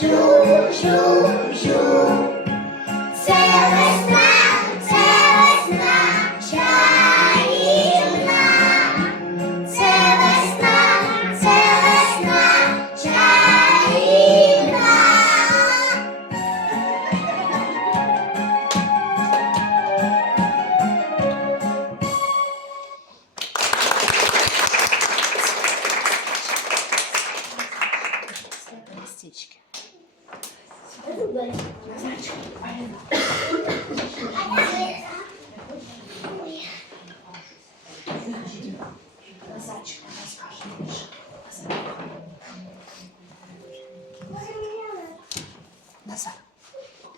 叔叔 Назар.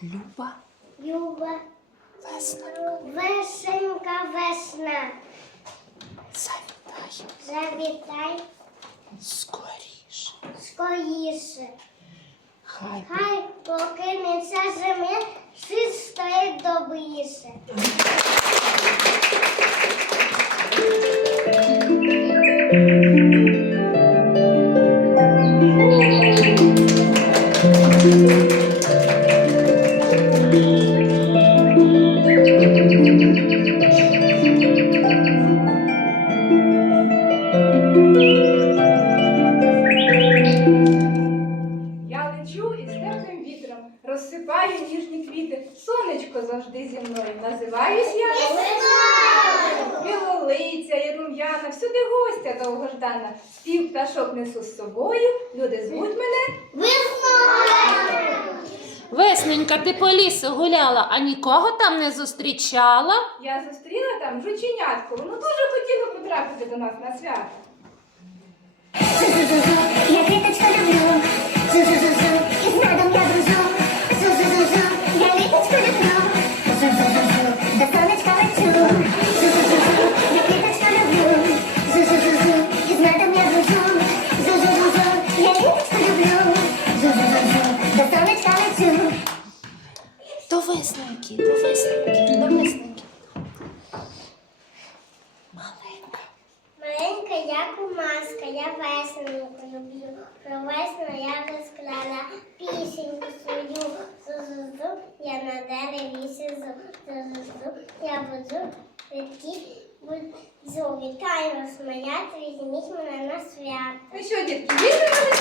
Люба. Люба. Весна. Вишенька, весна. Завітай. Завітай. Скоріше. Скоріше. Хай. Хай покинеться земля, світ стає добріше. Довгождана, всюди гостя довгождана. пів пташок несу з собою. Люди звуть мене. Весною. Весненька, ти по лісу гуляла, а нікого там не зустрічала. Я зустріла там жученятку. Воно дуже хотіло потрапити до нас на свято. Я квіточка люблю. Вітаю вас, моя візьміть мене на свято. Ну що, дітки, візьмемо на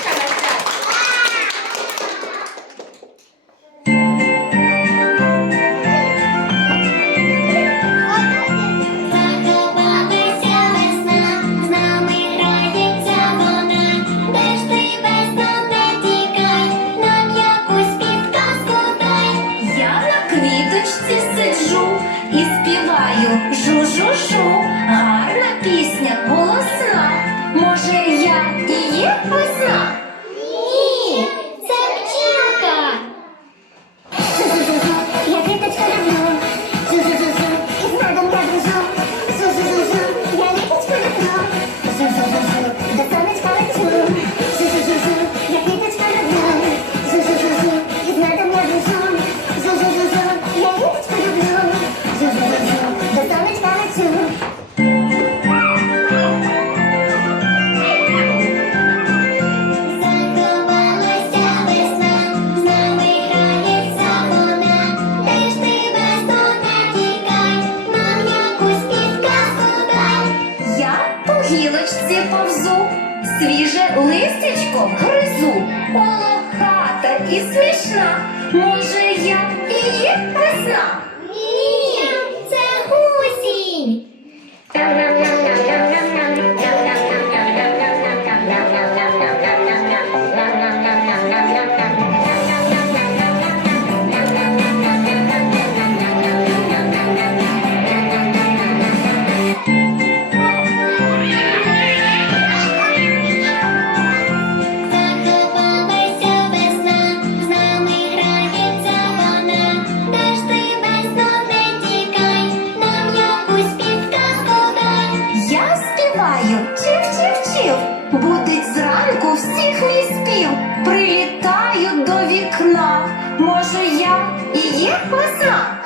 вікна, може я і є весна?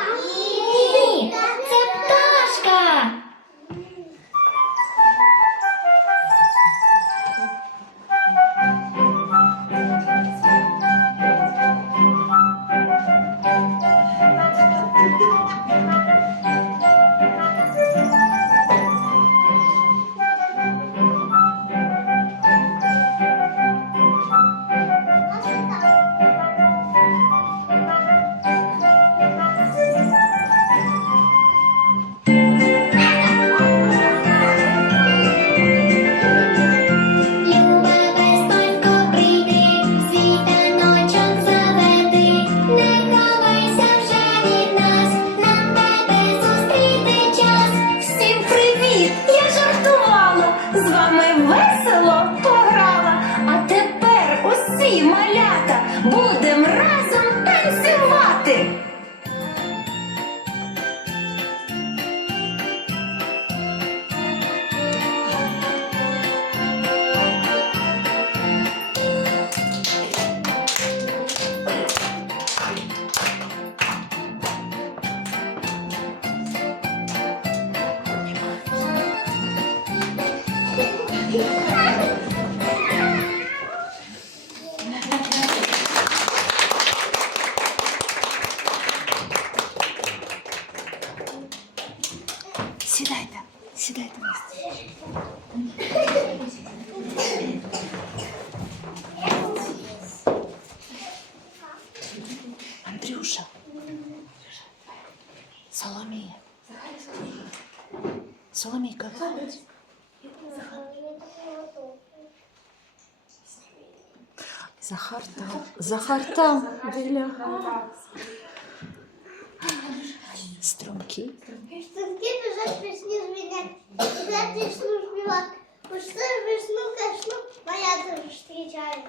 Захар там біля струмки. Струмки біжать пісні змінять. Куди ти шнур співак? Пошли вишну кашну, моя дуже зустрічає.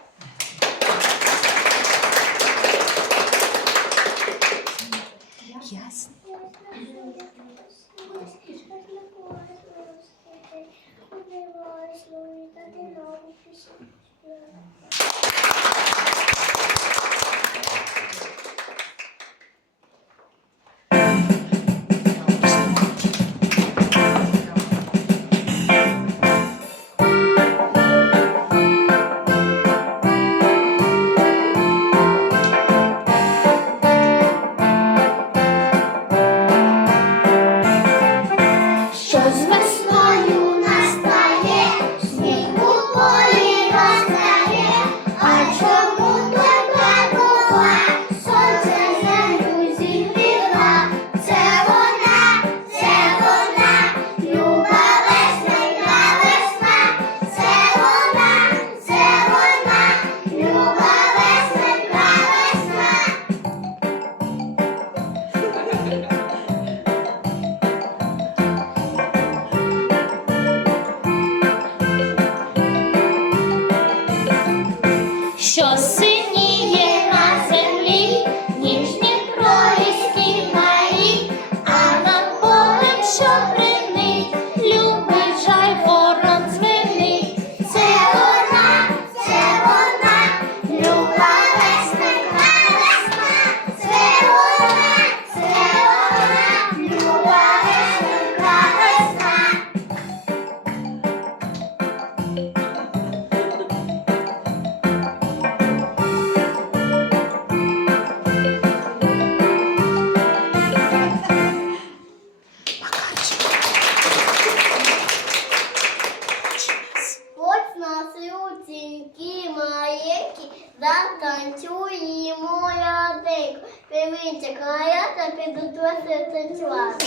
да танцюємо радик. Приміться края та підуть вас танцювати.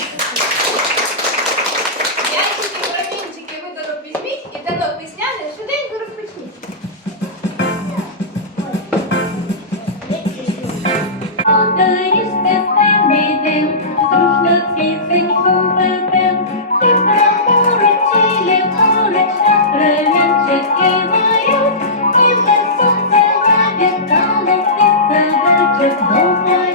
Oh,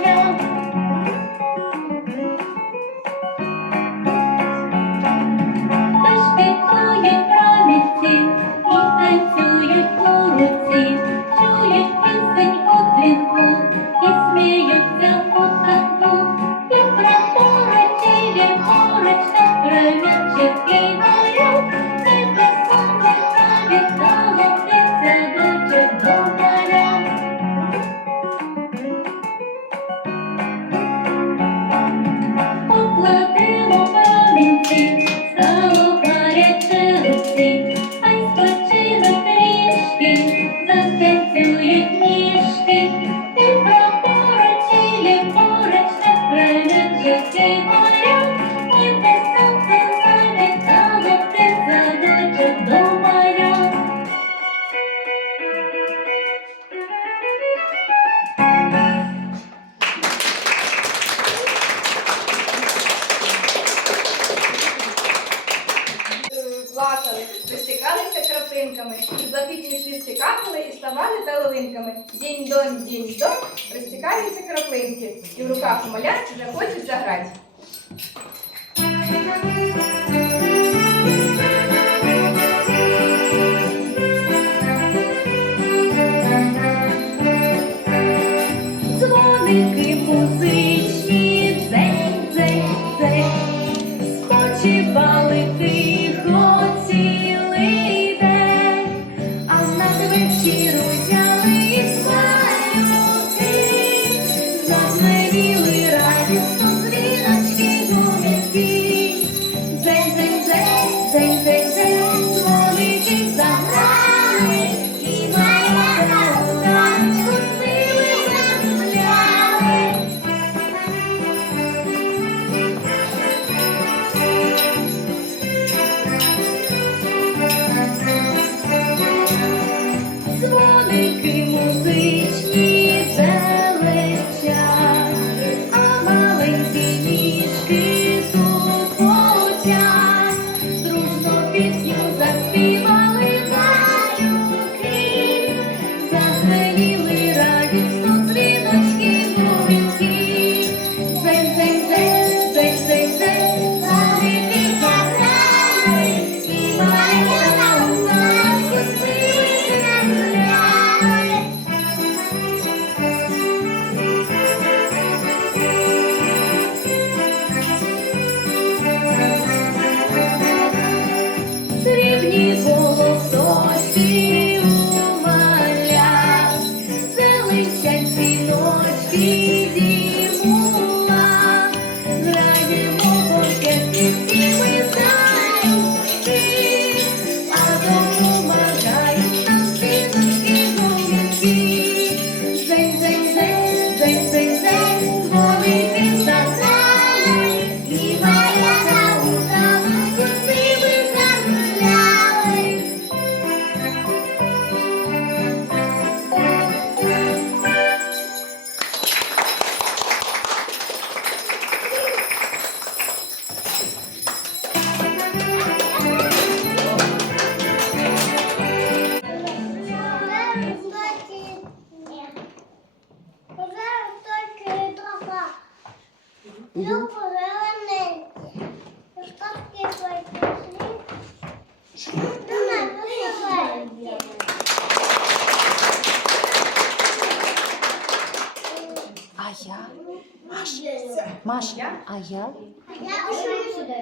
А я? А я уже сюда.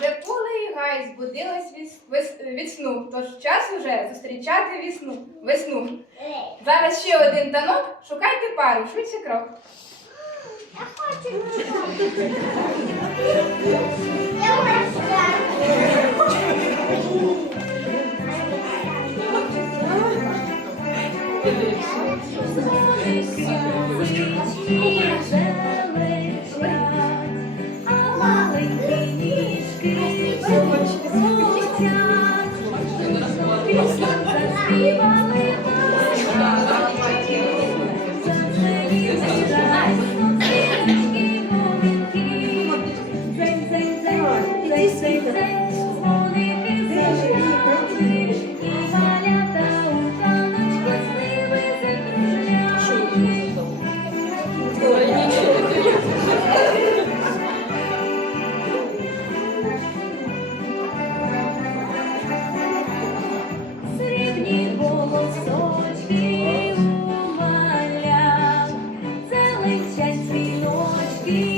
Вже поле і гай збудилась від тож час уже зустрічати вісну, весну. Зараз ще один танок, шукайте пару, швидше крок. Я хочу. Thank you. Часть дзвіночки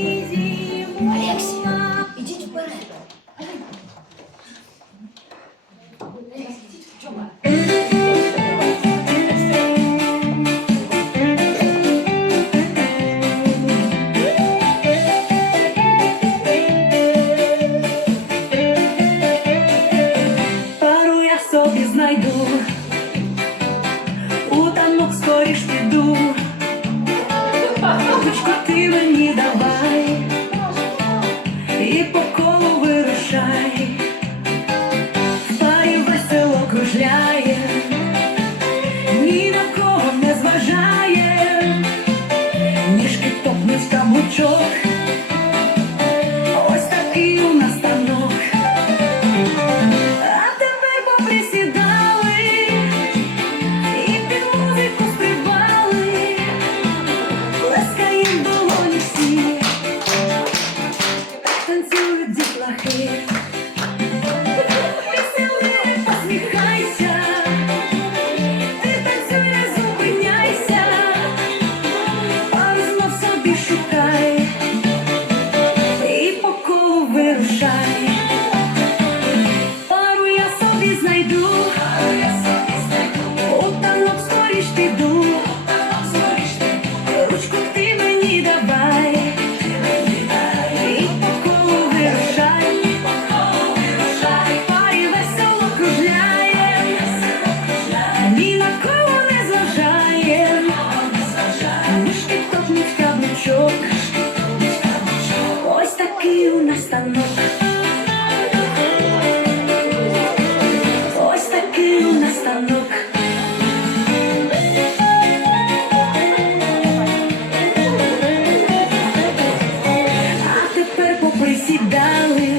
darling.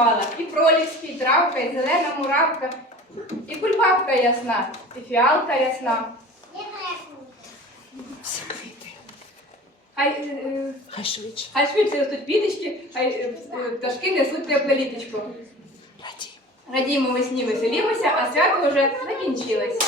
співала, і проліски, і травка, і зелена муравка, і кульбабка ясна, і фіалка ясна. Хай, е, е Хай швидше. хай швидше ростуть квіточки, хай е, е пташки несуть на літочко. Радій. Радіємо весні, веселімося, а свято вже закінчилось.